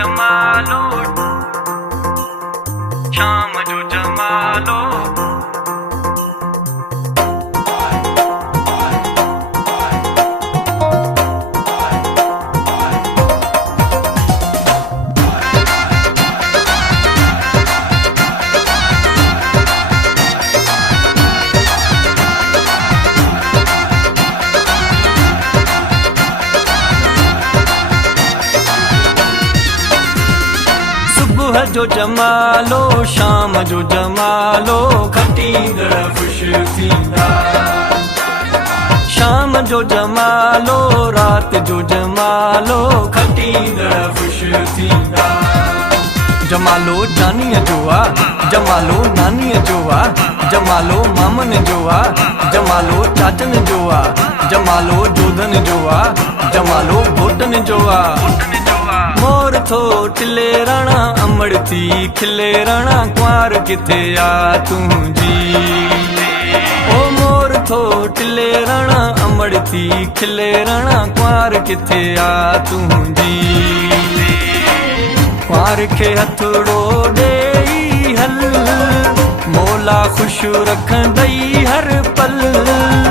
जमालो शाम जो जमालो सुबह जो जमालो शाम जो जमालो खटींदड़ ख़ुश थींदा शाम जो जमालो रात जो जमालो खटींदड़ ख़ुश थींदा जमालो जानीअ जो आहे जमालो नानीअ जो आहे जमालो मामन जो आहे जमालो चाचन जो आहे जमालो जोधन जो आहे जमालो घोटन जो आहे मोर थो टिले राणा अमड़ थी खिले राणा कुंवार किथे आ तुंहिंजी ओ मोर थो टिले राणा अमड़ थी खिले राणा कुंवार किथे आ तुंहिंजी कुंवार खे हथड़ो ॾेई हल मौला ख़ुश रखंदई हर पल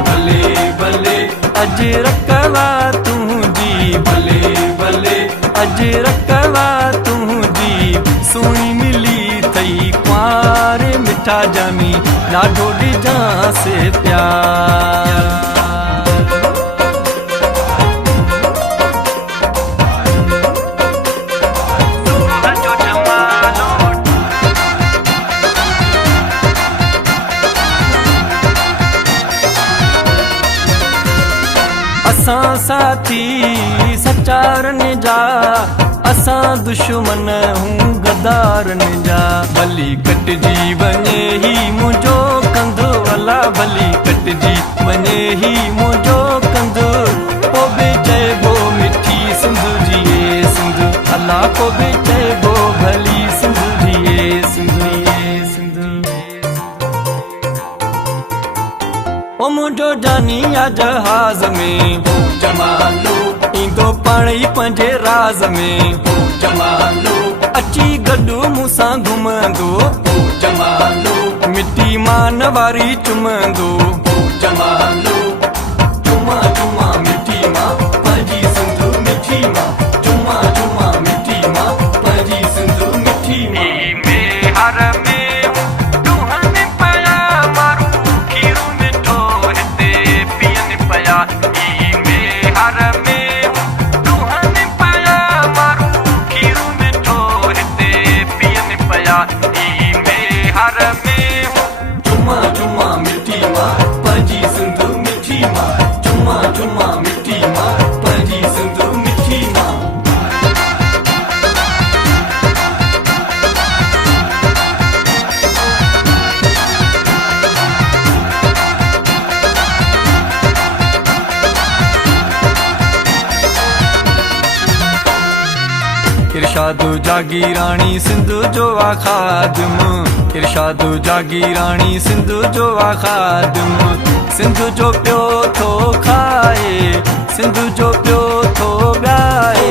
भले भले अॼु रकवा तुंहिंजी भले भले अॼु रकवा तुंहिंजी सुहिणी मिली थई कुंवार मिठा ॼमी ॾाढो ॾिजांसि प्यार असां साथी सचारन जा असां दुश्मन हूं गदारन जा भली कटजी वञे ही मुंहिंजो कंधु अला भली कटजी वञे ही मुंहिंजो कंधु पोइ बि चइबो मिठी सिंध जी सिंध अला पोइ बि चइबो भली सिंध जी सिंध ओ मुंहिंजो जानी आ जहाज़ में जमालो ईंदो पाण ई पंहिंजे राज़ में जमालो अची गॾु मूंसां घुमंदो जमालो मिटी मान वारी चुमंदो जमालो चुमा चुमा मिटी मां पंहिंजी सिंध मिठी मां चुमा चुमा मिठी मां पंहिंजी सिंध मिठी मां हर में इरशाद जागी राणी सिंध जो आ खादिम इरशाद जागी राणी सिंध जो आ खादिम सिंध जो पियो थो खाए सिंध जो पियो थो ॻाए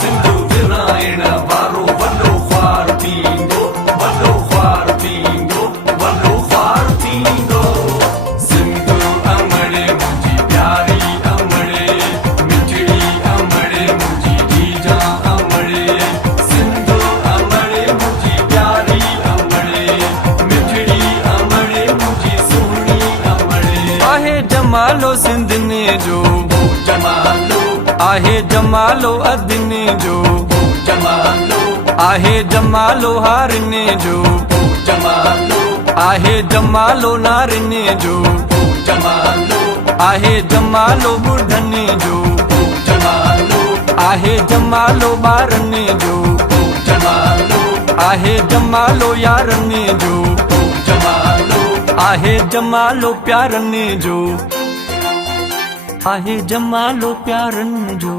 सिंध विराइण वारो वॾो ख्वार थींदो वॾो ख्वार थींदो वॾो ख्वार थींदो सिंध अमड़े मुंहिंजी प्यारी अमड़े मिठड़ी अमड़े मुंहिंजी जीजा अमड़े सिंध अमड़े मुंहिंजी प्यारी अमड़े मिठड़ी अमड़े मुंहिंजी सुहिणी अमड़े आहे जमालो सिंधने जो जमालो आहे जमालो अदने जो जमालो आहे जमालो हारने जो जमालो आहे जमालो नारने जो जमालो आहे जमालो बुढ़ने जो जमालो आहे जमालो ॿारने जो जमालो आहे जमालो यारने जो जमालो आहे जमालो प्यारने जो आहे जमालो प्यारन जो।